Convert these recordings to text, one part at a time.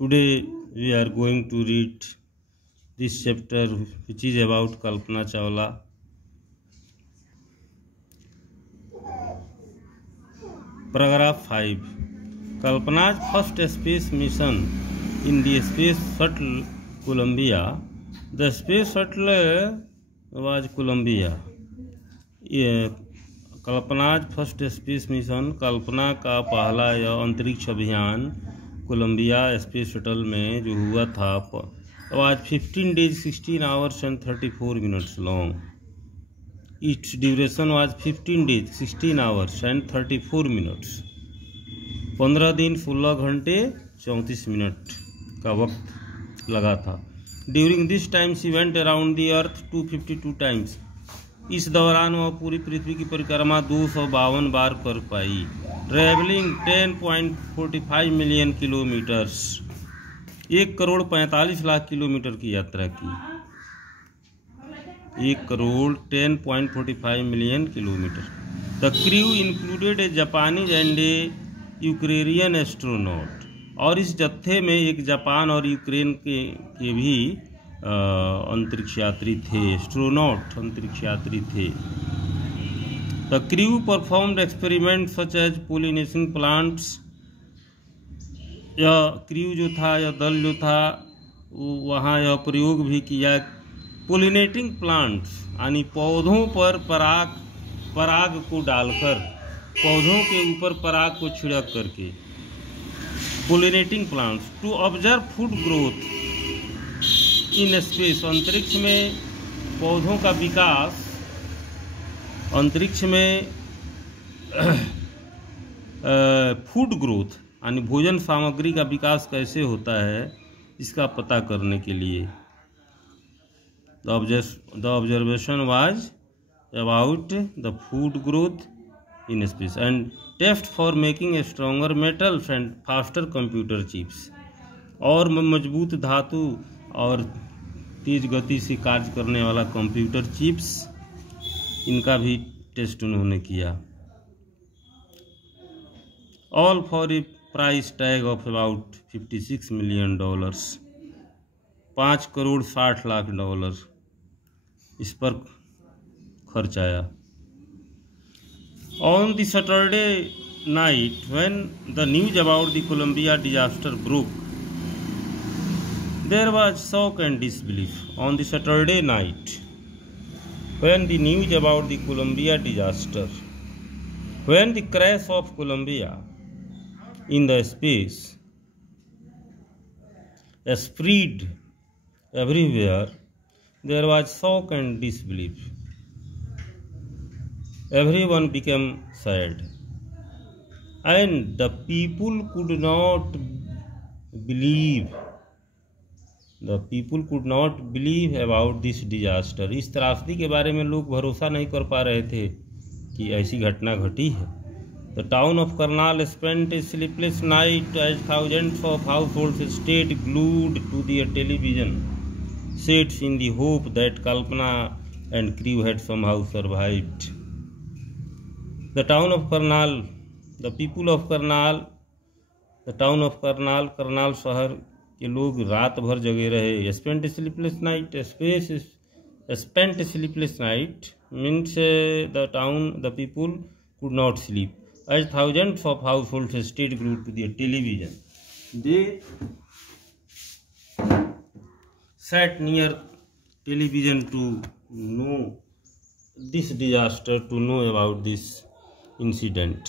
Today we are going to read this chapter which is about Kalpana Chawla. Paragraph 5. Kalpana's first space mission in the Space Shuttle Columbia. The Space Shuttle was Columbia. Kalpana's first space mission, Kalpana का पहला यह अंतरिक्ष अभियान Colombia space shuttle में जो हुआ था आज 15 days 16 hours and 34 minutes long. Its duration was 15 days 16 hours and 34 minutes. 15 दिन 16 घंटे 34 मिनट का वक्त लगा था. During this time she went around the earth 252 times. इस दौरान वह पूरी पृथ्वी की परिक्रमा 252 बार कर पाई. ट्रेवलिंग 10.45 मिलियन किलोमीटर्स, 1,45,00,000 किलोमीटर की यात्रा की. 1,10.45 million kilometre. The crew included A Japanese and A Ukrainian astronaut. और इस जत्थे में एक जापान और यूक्रेन के भी अंतरिक्ष यात्री थे. एस्ट्रोनॉट अंतरिक्ष यात्री थे. The crew performed experiment such as pollination plants. यह क्रू जो था, यह दल जो था, वहाँ यह प्रयोग भी किया पोलिनेटिंग प्लांट्स यानी पौधों पर पराग को डालकर, पौधों के ऊपर पराग को छिड़क करके. Pollinating plants to observe food growth in space. अंतरिक्ष में पौधों का विकास, अंतरिक्ष में फूड ग्रोथ यानी भोजन सामग्री का विकास कैसे होता है इसका पता करने के लिए. The observation was about the food growth in space and test for making a stronger metals and faster computer chips. और मजबूत धातु और तेज गति से कार्य करने वाला कंप्यूटर चिप्स, इनका भी टेस्ट उन्होंने किया. All for a price tag of about $56 million. $5,60,00,000 इस पर खर्च आया. On the Saturday night when the news about the Columbia disaster broke, there was shock and disbelief. On the Saturday night when the news about the Columbia disaster, when the crash of Columbia in the space spread everywhere, there was shock and disbelief. Everyone became sad and the people could not believe. The people could not believe about this disaster. इस त्रासदी के बारे में लोग भरोसा नहीं कर पा रहे थे कि ऐसी घटना घटी है. The town of Karnal spent a sleepless night as thousands of households stayed glued to their television sets in the hope that Kalpana and crew had somehow survived. The town of Karnal, the people of Karnal, the town of Karnal, Karnal शहर के लोग रात भर जगे रहे. Spent sleepless night, spent sleepless night means the town, the people could not sleep as thousands of households stayed glued to their television. They sat near television to know this disaster, to know about this incident.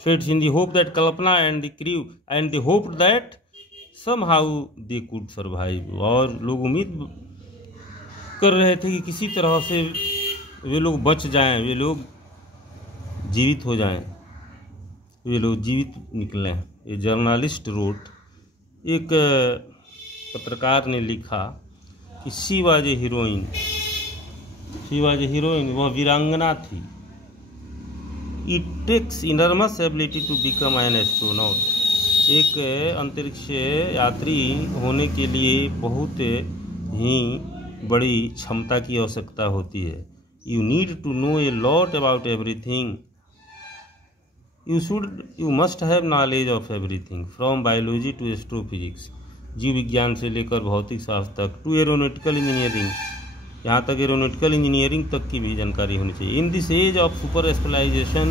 So it's in the hope that Kalpana and the crew, and they hoped that somehow they could survive. और लोग उम्मीद कर रहे थे कि किसी तरह से वे लोग बच जाएं, वे लोग जीवित हो जाएं, वे लोग जीवित निकलें. ये जर्नलिस्ट रोट, एक पत्रकार ने लिखा कि शी वाज ए हीरोइन, वह वीरांगना थी. It takes enormous ability to become an astronaut. एक अंतरिक्ष यात्री होने के लिए बहुत ही बड़ी क्षमता की आवश्यकता होती है. You need to know a lot about everything You must have knowledge of everything from biology to astrophysics, जीव विज्ञान से लेकर भौतिक शास्त्र तक, टू एरोनॉटिकल इंजीनियरिंग, यहाँ तक एरोनॉटिकल इंजीनियरिंग तक की भी जानकारी होनी चाहिए। In this age of super specialization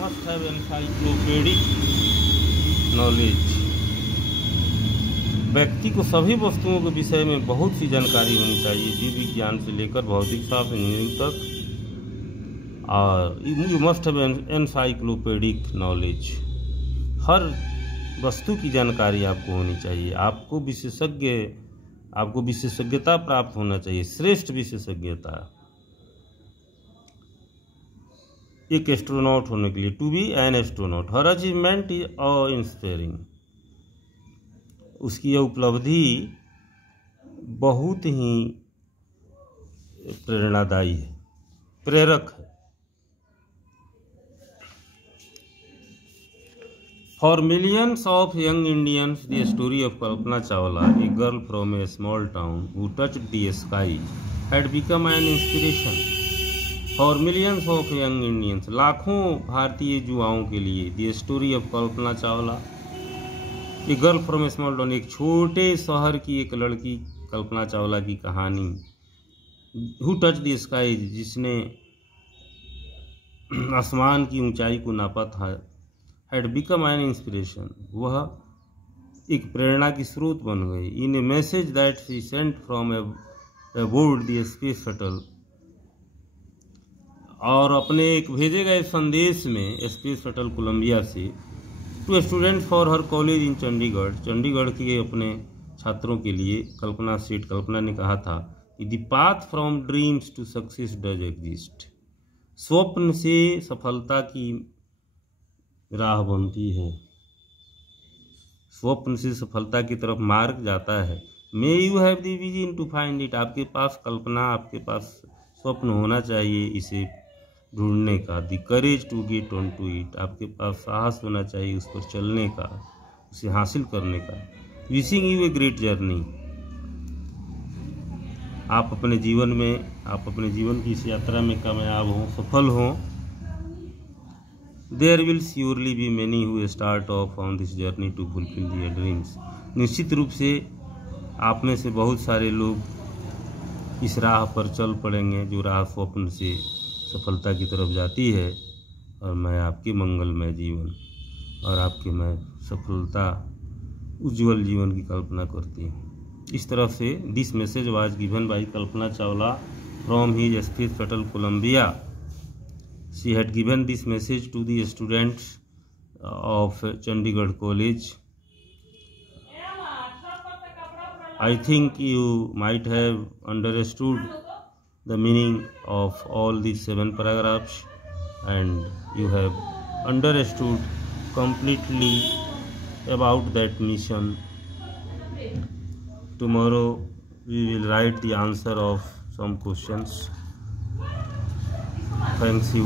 must have encyclopedic knowledge. व्यक्ति को सभी वस्तुओं के विषय में बहुत सी जानकारी होनी चाहिए, जीव विज्ञान से लेकर भौतिक शास्त्र इंजीनियरिंग तक। और you must have encyclopedic knowledge, हर वस्तु की जानकारी आपको होनी चाहिए। आपको विशेषज्ञता प्राप्त होना चाहिए, श्रेष्ठ विशेषज्ञता। एक एस्ट्रोनॉट होने के लिए, टू बी एन एस्ट्रोनॉट, हर अचीवमेंट इज ऑ इंस्पायरिंग, उसकी यह उपलब्धि बहुत ही प्रेरणादायी है, प्रेरक है। For millions of young Indians, the story of Kalpana Chawla, a girl from a small town who touched the sky, had become an inspiration. For millions of young Indians, लाखों भारतीय युवाओं के लिए, the story of Kalpana Chawla, a girl from a small town, एक छोटे शहर की एक लड़की कल्पना चावला की कहानी, who touched the sky, जिसने आसमान की ऊंचाई को नापा था, had become an inspiration, वह एक प्रेरणा की स्रोत बन गई। In a message that she sent from aboard the space shuttle, और अपने एक भेजे गए संदेश में स्पेस शटल कोलंबिया से, to student for her college in Chandigarh, Chandigarh के अपने छात्रों के लिए कल्पना ने कहा था कि the path from dreams to success does exist, स्वप्न से सफलता की राह बनती है, स्वप्न से सफलता की तरफ मार्ग जाता है। May you have the vision to find it, आपके पास कल्पना, आपके पास स्वप्न होना चाहिए इसे ढूंढने का। The courage to get on to it, आपके पास साहस होना चाहिए उस पर चलने का, उसे हासिल करने का। Wishing U a great journey, आप अपने जीवन की इस यात्रा में कामयाब हों, सफल हों। There will surely be many who start off on this journey to fulfill their dreams. निश्चित रूप से आप में से बहुत सारे लोग इस राह पर चल पड़ेंगे जो राह स्वप्न से सफलता की तरफ जाती है। और मैं आपके मंगलमय जीवन और आपके मैं सफलता उज्जवल जीवन की कल्पना करती हूँ। इस तरफ से this message was given by Kalpana Chawla from his space shuttle Columbia. She had given this message to the students of Chandigarh College. I think you might have understood the meaning of all these 7 paragraphs, and you have understood completely about that mission. Tomorrow we will write the answer of some questions. Thanks you.